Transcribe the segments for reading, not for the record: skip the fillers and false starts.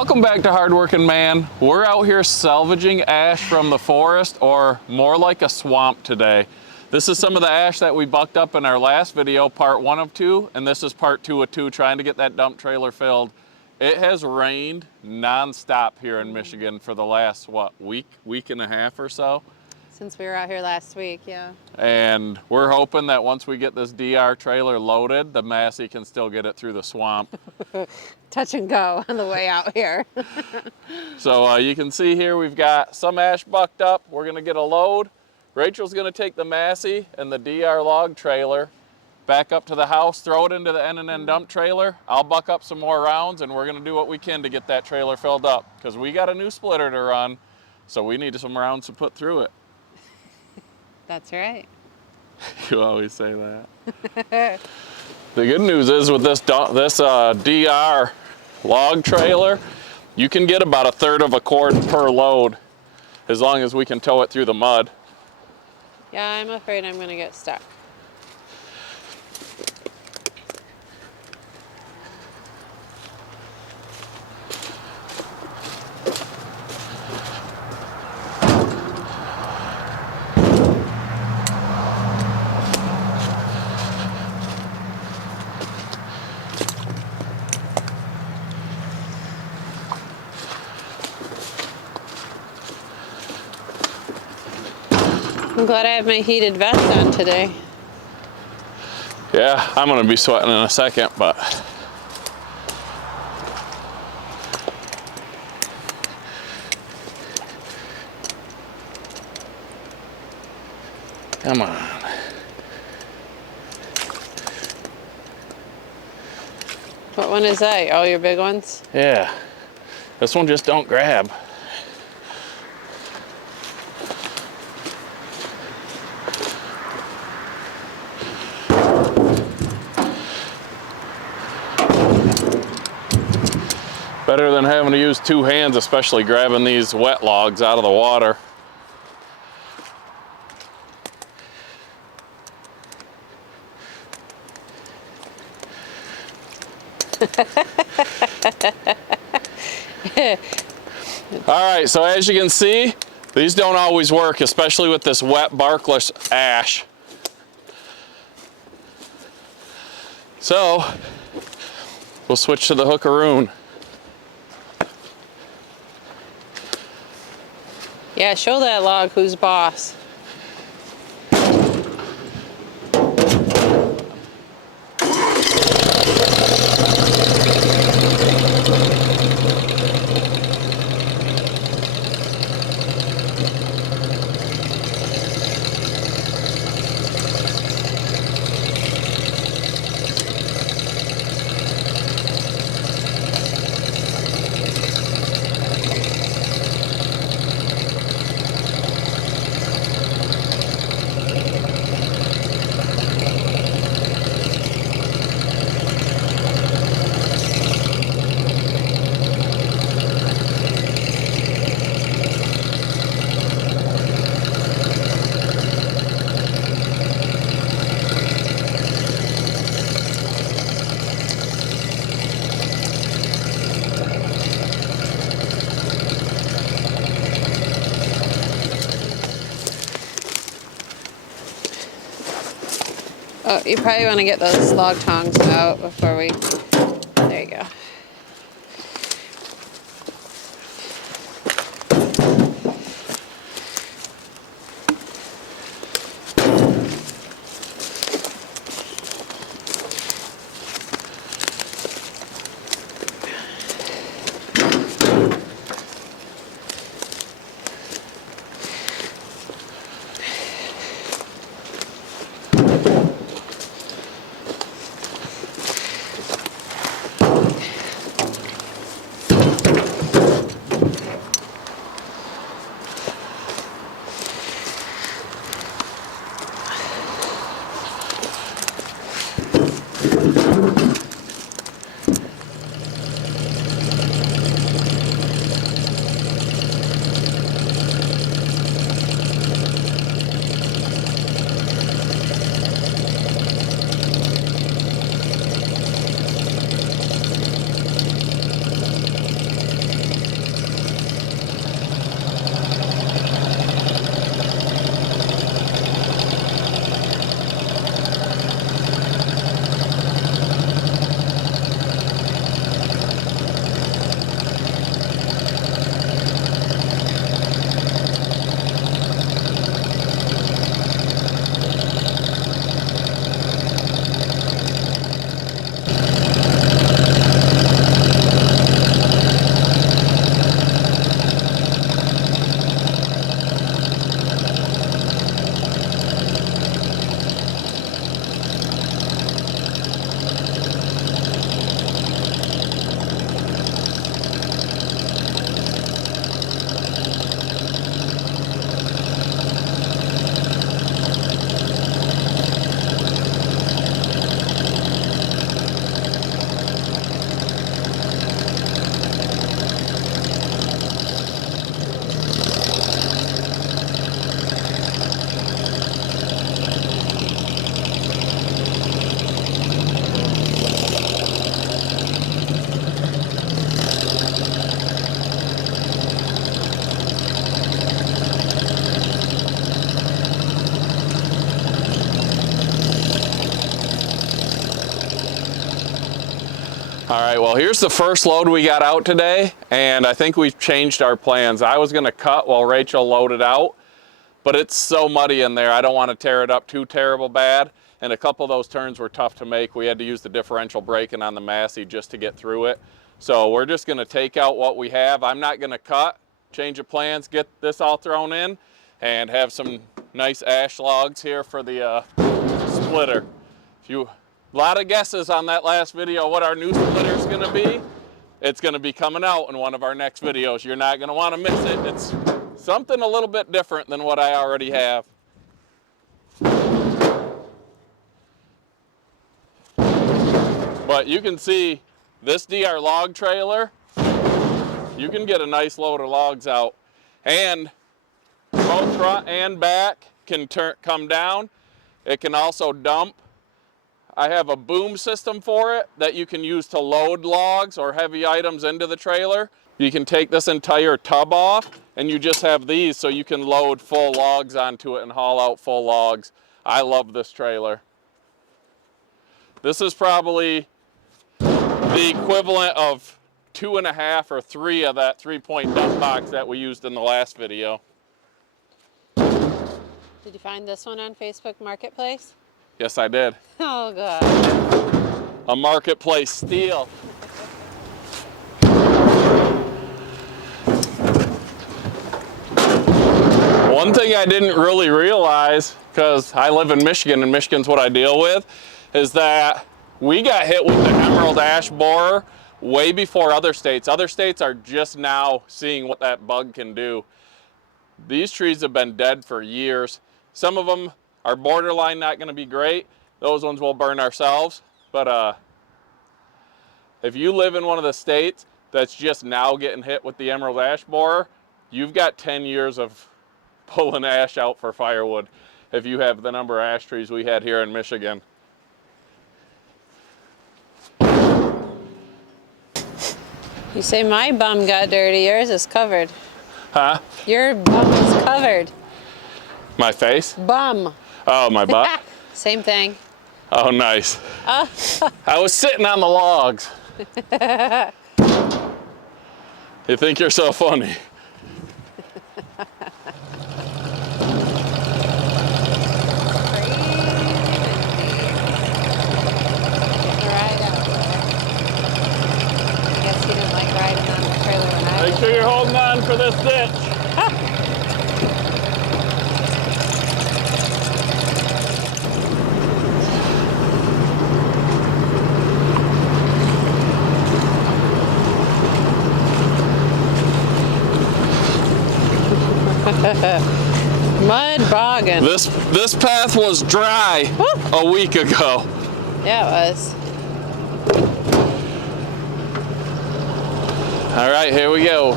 Welcome back to Hardworking Man. We're out here salvaging ash from the forest, or more like a swamp today. This is some of the ash that we bucked up in our last video, part 1 of 2, and this is part 2 of 2, trying to get that dump trailer filled. It has rained non-stop here in Michigan for the last, what, week and a half or so? Since we were out here last week, yeah. And we're hoping that once we get this DR trailer loaded, the Massey can still get it through the swamp. Touch and go on the way out here. So you can see here we've got some ash bucked up. We're gonna get a load. Rachel's gonna take the Massey and the DR log trailer back up to the house, throw it into the N&N dump trailer. I'll buck up some more rounds and we're gonna do what we can to get that trailer filled up, because we got a new splitter to run, so we need some rounds to put through it. That's right. You always say that. The good news is with this DR log trailer, you can get about 1/3 of a cord per load as long as we can tow it through the mud. Yeah, I'm afraid I'm gonna get stuck. I'm glad I have my heated vest on today. Yeah, I'm gonna be sweating in a second, but come on. What one is that? All your big ones? Yeah, this one just don't grab. Better than having to use 2 hands, especially grabbing these wet logs out of the water. All right, so as you can see, these don't always work, especially with this wet barkless ash. So we'll switch to the hookaroon. Yeah, show that log who's boss. Oh, you probably want to get those log tongs out before we, there you go. All right, well, here's the first load we got out today, and I think we've changed our plans. I was gonna cut while Rachel loaded out, but it's so muddy in there, I don't wanna tear it up too terrible bad, and a couple of those turns were tough to make. We had to use the differential braking on the Massey just to get through it. So we're just gonna take out what we have. I'm not gonna cut, change of plans, get this all thrown in, and have some nice ash logs here for the splitter. A lot of guesses on that last video what our new splitter is going to be. It's going to be coming out in one of our next videos. You're not going to want to miss it. It's something a little bit different than what I already have. But you can see this DR log trailer, you can get a nice load of logs out. And both front and back can come down. It can also dump. I have a boom system for it that you can use to load logs or heavy items into the trailer. You can take this entire tub off and you just have these so you can load full logs onto it and haul out full logs. I love this trailer. This is probably the equivalent of 2.5 or 3 of that 3-point dump box that we used in the last video. Did you find this one on Facebook Marketplace? Yes, I did. Oh, God. A marketplace steal. One thing I didn't really realize, because I live in Michigan and Michigan's what I deal with, is that we got hit with the emerald ash borer way before other states. Other states are just now seeing what that bug can do. These trees have been dead for years. Some of them are borderline not going to be great. Those ones we'll burn ourselves. But if you live in one of the states that's just now getting hit with the emerald ash borer, you've got 10 years of pulling ash out for firewood if you have the number of ash trees we had here in Michigan. You say my bum got dirty, yours is covered. Huh? Your bum is covered. My face? Bum. Oh, my butt? Same thing. Oh, nice. I was sitting on the logs. You think you're so funny. Make sure you're holding on for this ditch. Mud bogging. This path was dry a week ago. Yeah, it was. All right, here we go.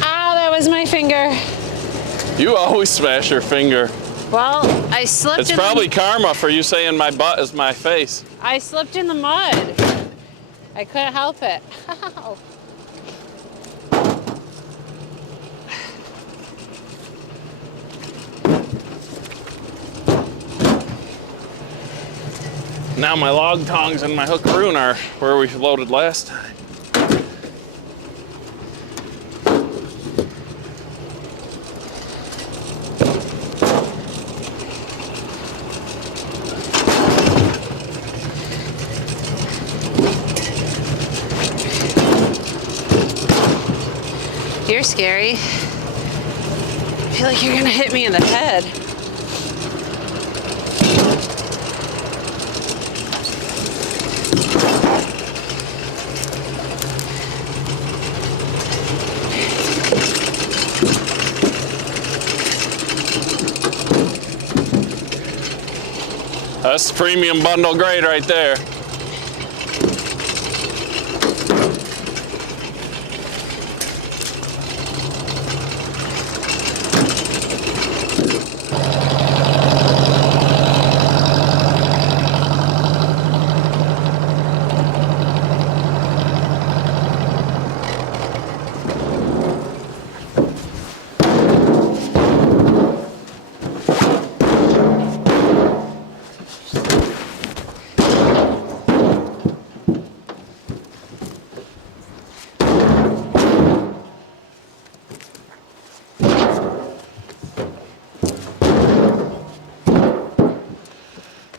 Ow, that was my finger. You always smash your finger. Well, I slipped It's probably karma for you saying my butt is my face. I slipped in the mud. I couldn't help it. Ow. Now my log tongs and my hookaroon are where we loaded last time. You're scary. I feel like you're gonna hit me in the head. That's premium bundle grade right there.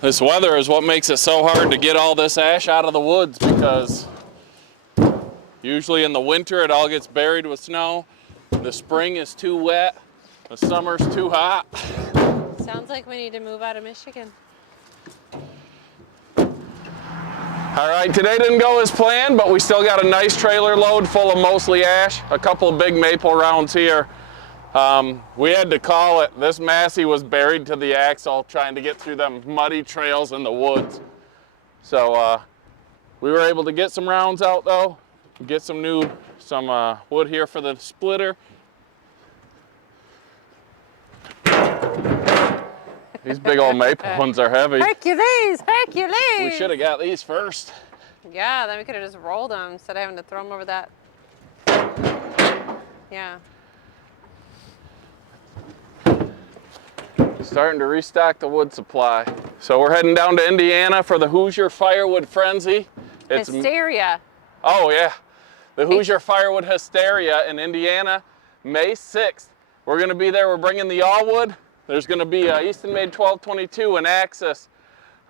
This weather is what makes it so hard to get all this ash out of the woods, because usually in the winter it all gets buried with snow. The spring is too wet. The summer's too hot. Sounds like we need to move out of Michigan. All right, today didn't go as planned, but we still got a nice trailer load full of mostly ash, a couple of big maple rounds here. We had to call it. This Massey was buried to the axle trying to get through them muddy trails in the woods. So we were able to get some rounds out though, get some wood here for the splitter. These big old maple ones are heavy. Hercules, Hercules! We should have got these first. Yeah, then we could have just rolled them instead of having to throw them over that. Yeah. Starting to restock the wood supply. So we're heading down to Indiana for the Hoosier Firewood Frenzy. Hysteria. Oh yeah, the Hoosier Firewood Hysteria in Indiana, May 6th. We're gonna be there, we're bringing the All Wood. There's gonna be a Eastonmade 1222, an Axis,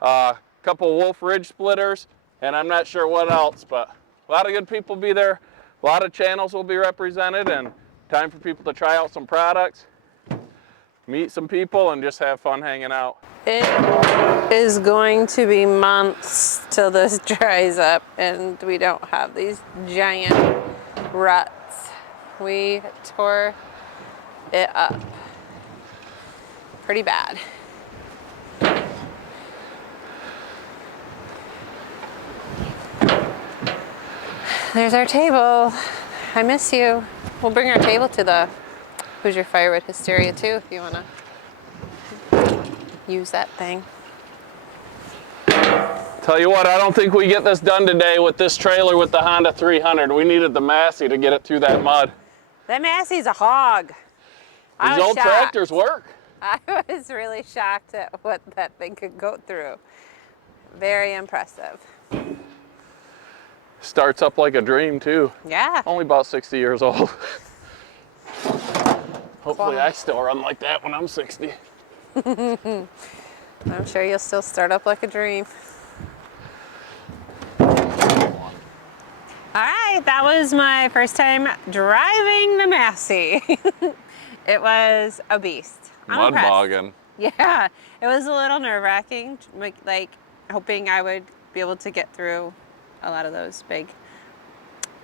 a couple Wolf Ridge splitters, and I'm not sure what else, but a lot of good people will be there. A lot of channels will be represented, and time for people to try out some products, meet some people, and just have fun hanging out. It is going to be months till this dries up and we don't have these giant ruts. We tore it up pretty bad. There's our table. I miss you. We'll bring our table to the Hoosier Firewood Hysteria too if you want to use that thing. Tell you what, I don't think we get this done today with this trailer with the Honda 300. We needed the Massey to get it through that mud. That Massey's a hog. These old tractors work. I was really shocked at what that thing could go through. Very impressive. Starts up like a dream too. Yeah. Only about 60 years old. Hopefully I still run like that when I'm 60. I'm sure you'll still start up like a dream. All right, that was my first time driving the Massey. It was a beast. Mud bogging. Yeah, it was a little nerve-wracking, like hoping I would be able to get through a lot of those big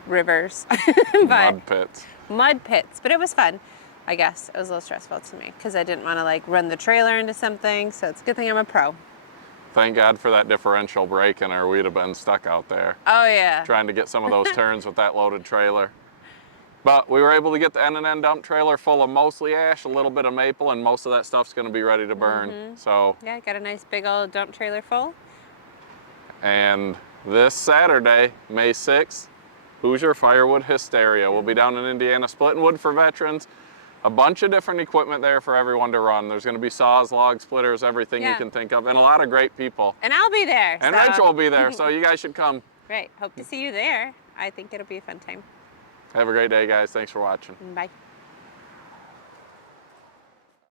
rivers. Mud pits. Mud pits, but it was fun. I guess it was a little stressful to me because I didn't want to like run the trailer into something, so it's a good thing I'm a pro. Thank God for that differential braking, or we'd have been stuck out there. Oh yeah. Trying to get some of those turns with that loaded trailer. But we were able to get the N&N dump trailer full of mostly ash, a little bit of maple, and most of that stuff's gonna be ready to burn. So yeah, got a nice big old dump trailer full. And this Saturday, May 6th, Hoosier Firewood Hysteria. We'll be down in Indiana splitting wood for veterans. A bunch of different equipment there for everyone to run. There's gonna be saws, log splitters, everything you can think of, and a lot of great people. And I'll be there. And Rachel will be there, so you guys should come. Right, hope to see you there. I think it'll be a fun time. Have a great day, guys. Thanks for watching. Bye.